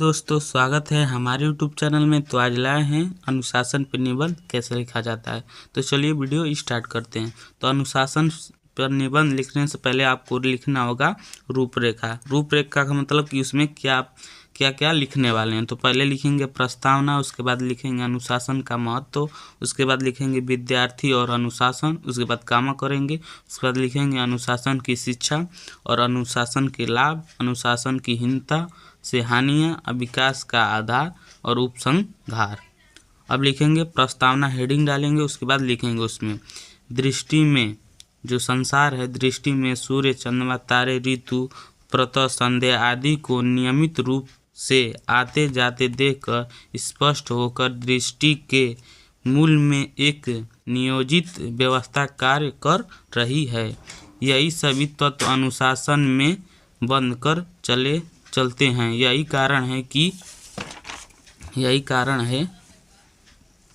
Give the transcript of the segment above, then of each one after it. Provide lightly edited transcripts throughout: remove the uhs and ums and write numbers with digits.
दोस्तों स्वागत है हमारे YouTube चैनल में। तो आज लाए हैं अनुशासन पर निबंध कैसे लिखा जाता है। तो चलिए वीडियो स्टार्ट करते हैं। तो अनुशासन पर निबंध लिखने से पहले आपको लिखना होगा रूपरेखा। रूपरेखा का मतलब कि उसमें क्या क्या क्या लिखने वाले हैं। तो पहले लिखेंगे प्रस्तावना, उसके बाद लिखेंगे अनुशासन का महत्व, उसके बाद लिखेंगे विद्यार्थी और अनुशासन, उसके बाद कामा करेंगे, उसके बाद लिखेंगे अनुशासन की शिक्षा और अनुशासन के लाभ, अनुशासन की हीनता से हानियाँ, विकास का आधार और उपसंहार। अब लिखेंगे प्रस्तावना, हेडिंग डालेंगे, उसके बाद लिखेंगे उसमें दृष्टि में जो संसार है, दृष्टि में सूर्य, चंद्रमा, तारे, ऋतु, प्रातः, संध्या आदि को नियमित रूप से आते जाते देखकर स्पष्ट होकर दृष्टि के मूल में एक नियोजित व्यवस्था कार्य कर रही है। यही सभी तत्व अनुशासन में बंद कर चलते हैं। यही कारण है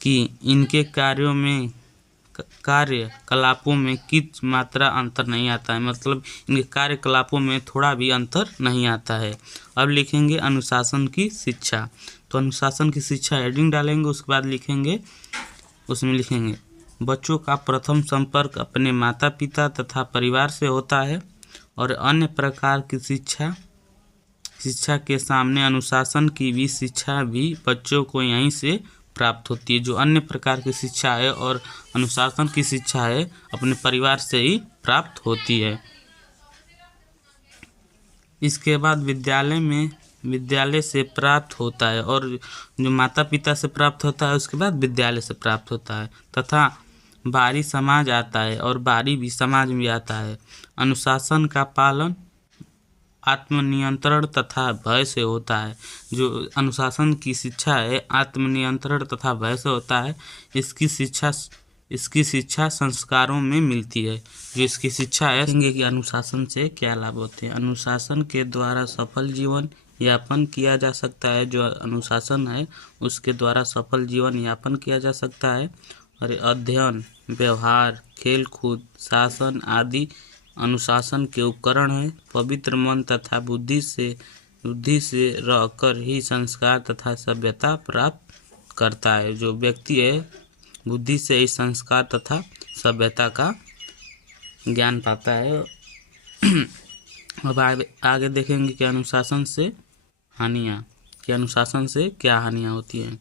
कि इनके कार्यकलापों में किच मात्रा अंतर नहीं आता है, मतलब इनके कार्यकलापों में थोड़ा भी अंतर नहीं आता है। अब लिखेंगे अनुशासन की शिक्षा। तो अनुशासन की शिक्षा हेडिंग डालेंगे, उसके बाद उसमें लिखेंगे बच्चों का प्रथम संपर्क अपने माता पिता तथा परिवार से होता है और अन्य प्रकार की शिक्षा के सामने अनुशासन की भी शिक्षा भी बच्चों को यहीं से प्राप्त होती है। जो अन्य प्रकार की शिक्षा है और अनुशासन की शिक्षा है अपने परिवार से ही प्राप्त होती है। इसके बाद विद्यालय से प्राप्त होता है, और जो माता पिता से प्राप्त होता है उसके बाद विद्यालय से प्राप्त होता है, तथा बाहरी समाज आता है और बाहरी भी समाज में आता है। अनुशासन का पालन आत्मनियंत्रण तथा भय से होता है। जो अनुशासन की शिक्षा है आत्मनियंत्रण तथा भय से होता है। इसकी शिक्षा संस्कारों में मिलती है। जो इसकी शिक्षा है कि अनुशासन से क्या लाभ होते हैं। अनुशासन के द्वारा सफल जीवन यापन किया जा सकता है। जो अनुशासन है उसके द्वारा सफल जीवन यापन किया जा सकता है। और अध्ययन, व्यवहार, खेल कूद, शासन आदि अनुशासन के उपकरण है। पवित्र मन तथा बुद्धि से रहकर ही संस्कार तथा सभ्यता प्राप्त करता है। जो व्यक्ति है बुद्धि से ही संस्कार तथा सभ्यता का ज्ञान पाता है। अब आगे देखेंगे कि अनुशासन से क्या हानियाँ होती हैं।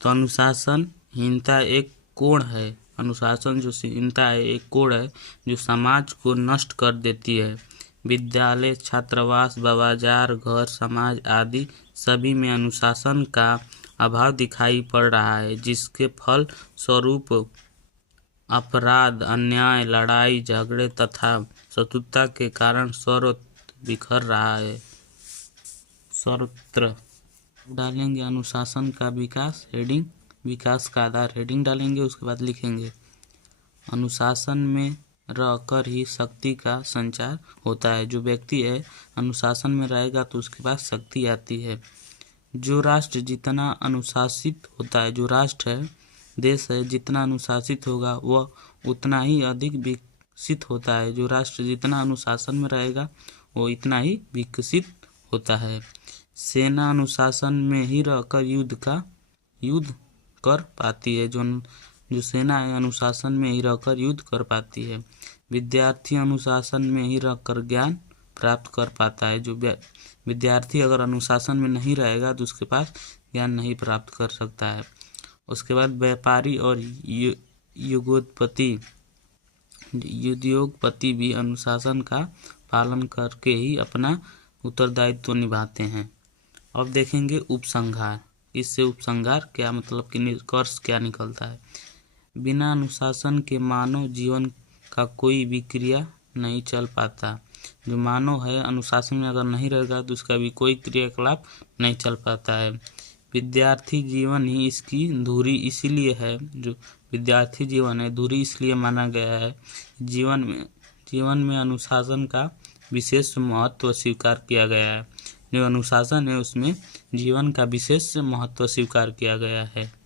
तो अनुशासनहीनता एक कोण है। अनुशासन जो हीनता है एक कोण है जो समाज को नष्ट कर देती है। विद्यालय, छात्रावास, बाजार, घर, समाज आदि सभी में अनुशासन का अभाव दिखाई पड़ रहा है, जिसके फल स्वरूप अपराध, अन्याय, लड़ाई झगड़े तथा शत्रुता के कारण सर्वत्र बिखर रहा है। सर्वत्र डालेंगे अनुशासन का विकास, हेडिंग विकास का आधार, हेडिंग डालेंगे, उसके बाद लिखेंगे अनुशासन में रहकर ही शक्ति का संचार होता है। जो व्यक्ति है अनुशासन में रहेगा तो उसके पास शक्ति आती है। जो राष्ट्र जितना अनुशासित होता है, जो राष्ट्र है, देश है, जितना अनुशासित होगा वह उतना ही अधिक विकसित होता है। जो राष्ट्र जितना अनुशासन में रहेगा वो इतना ही विकसित होता है। सेना अनुशासन में ही रहकर युद्ध कर पाती है। जो सेना है अनुशासन में ही रहकर युद्ध कर पाती है। विद्यार्थी अनुशासन में ही रहकर ज्ञान प्राप्त कर पाता है। जो विद्यार्थी अगर अनुशासन में नहीं रहेगा तो उसके पास ज्ञान नहीं प्राप्त कर सकता है। उसके बाद व्यापारी और उद्योगपति भी अनुशासन का पालन करके ही अपना उत्तरदायित्व निभाते हैं। अब देखेंगे उपसंहार। इससे उपसंहार क्या मतलब कि निष्कर्ष क्या निकलता है। बिना अनुशासन के मानव जीवन का कोई भी क्रिया नहीं चल पाता। जो मानव है अनुशासन में अगर नहीं रहेगा तो उसका भी कोई क्रियाकलाप नहीं चल पाता है। विद्यार्थी जीवन ही इसकी धुरी इसीलिए है। जो विद्यार्थी जीवन है धुरी इसलिए माना गया है। जीवन में अनुशासन का विशेष महत्व स्वीकार किया गया है। जो अनुशासन है उसमें जीवन का विशेष महत्व स्वीकार किया गया है।